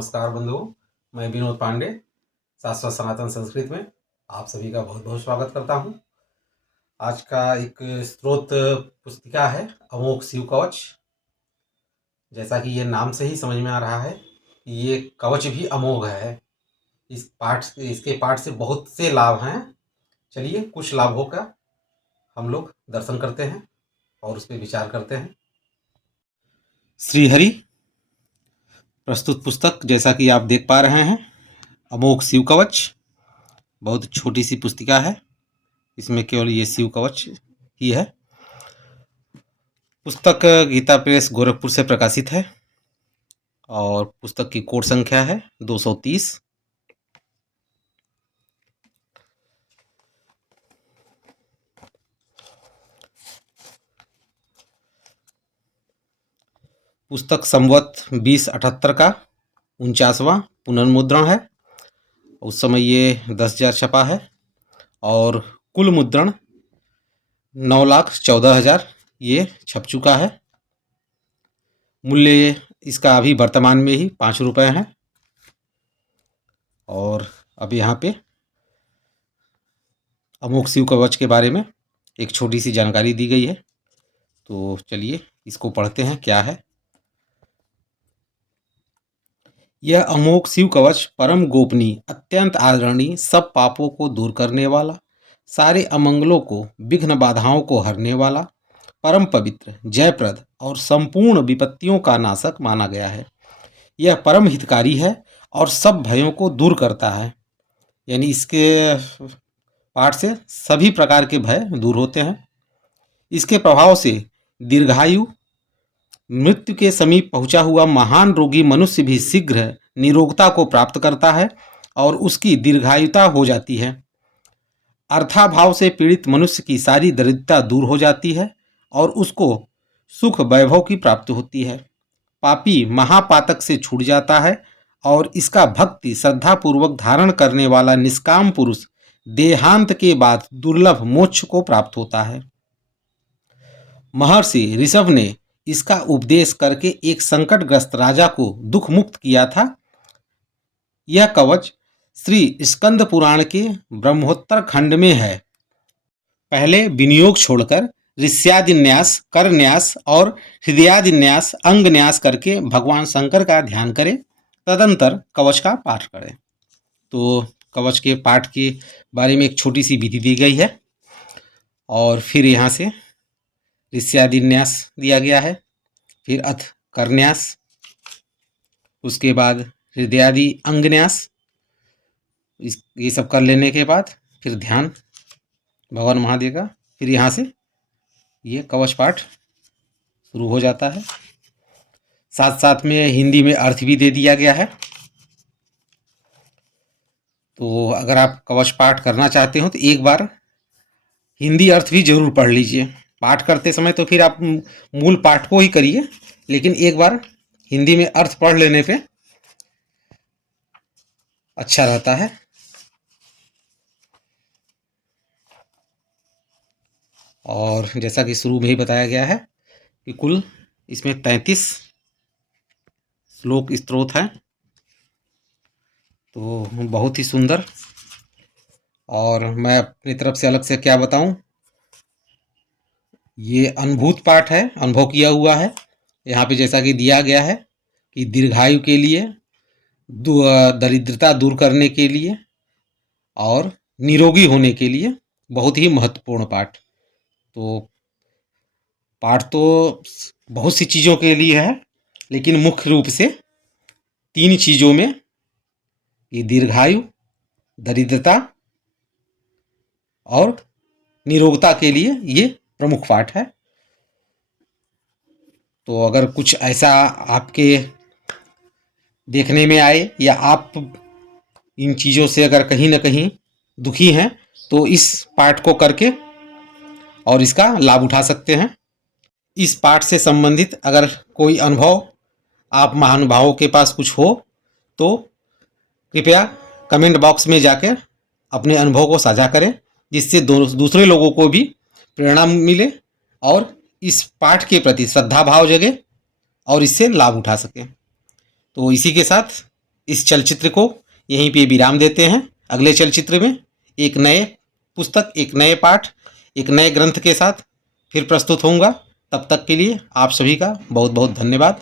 नमस्कार बंधुओं, मैं विनोद पांडे शाश्वत सनातन संस्कृत में आप सभी का बहुत बहुत स्वागत करता हूं। आज का एक स्रोत पुस्तिका है अमोघ शिव कवच। जैसा कि ये नाम से ही समझ में आ रहा है कि ये कवच भी अमोघ है। इसके पाठ से बहुत से लाभ हैं। चलिए कुछ लाभों का हम लोग दर्शन करते हैं और उस पर विचार करते हैं। श्रीहरि प्रस्तुत पुस्तक जैसा कि आप देख पा रहे हैं, अमोघ शिव कवच। बहुत छोटी सी पुस्तिका है, इसमें केवल ये शिव कवच ही है। पुस्तक गीता प्रेस गोरखपुर से प्रकाशित है और पुस्तक की कोड संख्या है 230। पुस्तक संवत 2078 का 49वां पुनर्मुद्रण है। उस समय ये 10,000 छपा है और कुल मुद्रण 9,14,000 ये छप चुका है। मूल्य इसका अभी वर्तमान में ही 5 रुपये है। और अब यहाँ पे अमोघ शिव कवच के बारे में एक छोटी सी जानकारी दी गई है, तो चलिए इसको पढ़ते हैं क्या है। यह अमोघ शिव कवच परम गोपनीय, अत्यंत आदरणीय, सब पापों को दूर करने वाला, सारे अमंगलों को, विघ्न बाधाओं को हरने वाला, परम पवित्र, जयप्रद और संपूर्ण विपत्तियों का नाशक माना गया है। यह परम हितकारी है और सब भयों को दूर करता है। यानी इसके पाठ से सभी प्रकार के भय दूर होते हैं। इसके प्रभाव से दीर्घायु, मृत्यु के समीप पहुंचा हुआ महान रोगी मनुष्य भी शीघ्र निरोगता को प्राप्त करता है और उसकी दीर्घायुता हो जाती है। अर्थाभाव से पीड़ित मनुष्य की सारी दरिद्रता दूर हो जाती है और उसको सुख वैभव की प्राप्ति होती है। पापी महापातक से छूट जाता है और इसका भक्ति श्रद्धापूर्वक धारण करने वाला निष्काम पुरुष देहांत के बाद दुर्लभ मोक्ष को प्राप्त होता है। महर्षि ऋषभ ने इसका उपदेश करके एक संकटग्रस्त राजा को दुख मुक्त किया था। यह कवच श्री स्कंद पुराण के ब्रह्मोत्तर खंड में है। पहले विनियोग छोड़कर ऋष्यादिन्यास, करन्यास और हृदयादिन्यास, अंगन्यास करके भगवान शंकर का ध्यान करें, तदंतर कवच का पाठ करें। तो कवच के पाठ के बारे में एक छोटी सी विधि दी गई है और फिर यहाँ से ऋष्यादिन्यास दिया गया है, फिर अथ करन्यास, उसके बाद हृदयादि अंगन्यास। ये सब कर लेने के बाद फिर ध्यान भगवान महादेव का, फिर यहाँ से ये कवच पाठ शुरू हो जाता है। साथ साथ में हिंदी में अर्थ भी दे दिया गया है। तो अगर आप कवच पाठ करना चाहते हो तो एक बार हिंदी अर्थ भी जरूर पढ़ लीजिए। पाठ करते समय तो फिर आप मूल पाठ को ही करिए, लेकिन एक बार हिंदी में अर्थ पढ़ लेने पे अच्छा रहता है। और जैसा कि शुरू में ही बताया गया है कि कुल इसमें 33 श्लोक स्तोत्र हैं, तो बहुत ही सुंदर। और मैं अपनी तरफ से अलग से क्या बताऊं, ये अनुभूत पाठ है, अनुभव किया हुआ है। यहाँ पे जैसा कि दिया गया है कि दीर्घायु के लिए, दरिद्रता दूर करने के लिए और निरोगी होने के लिए बहुत ही महत्वपूर्ण पाठ। तो पाठ तो बहुत सी चीज़ों के लिए है, लेकिन मुख्य रूप से 3 चीज़ों में, ये दीर्घायु, दरिद्रता और निरोगता के लिए ये प्रमुख पाठ है। तो अगर कुछ ऐसा आपके देखने में आए या आप इन चीज़ों से अगर कहीं ना कहीं दुखी हैं, तो इस पाठ को करके और इसका लाभ उठा सकते हैं। इस पाठ से संबंधित अगर कोई अनुभव आप महानुभावों के पास कुछ हो तो कृपया कमेंट बॉक्स में जाकर अपने अनुभव को साझा करें, जिससे दूसरे लोगों को भी प्रेरणा मिले और इस पाठ के प्रति श्रद्धा भाव जगे और इससे लाभ उठा सकें। तो इसी के साथ इस चलचित्र को यहीं पे विराम देते हैं। अगले चलचित्र में एक नए पुस्तक, एक नए पाठ, एक नए ग्रंथ के साथ फिर प्रस्तुत होऊंगा। तब तक के लिए आप सभी का बहुत बहुत धन्यवाद।